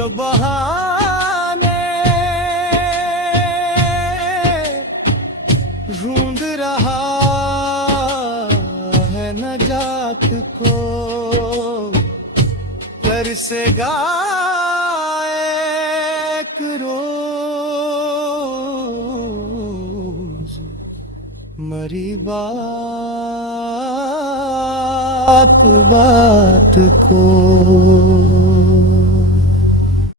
जो बहाने ढूंढ रहा है नजात को, तरसेगा एक रोज मरी बात बात को।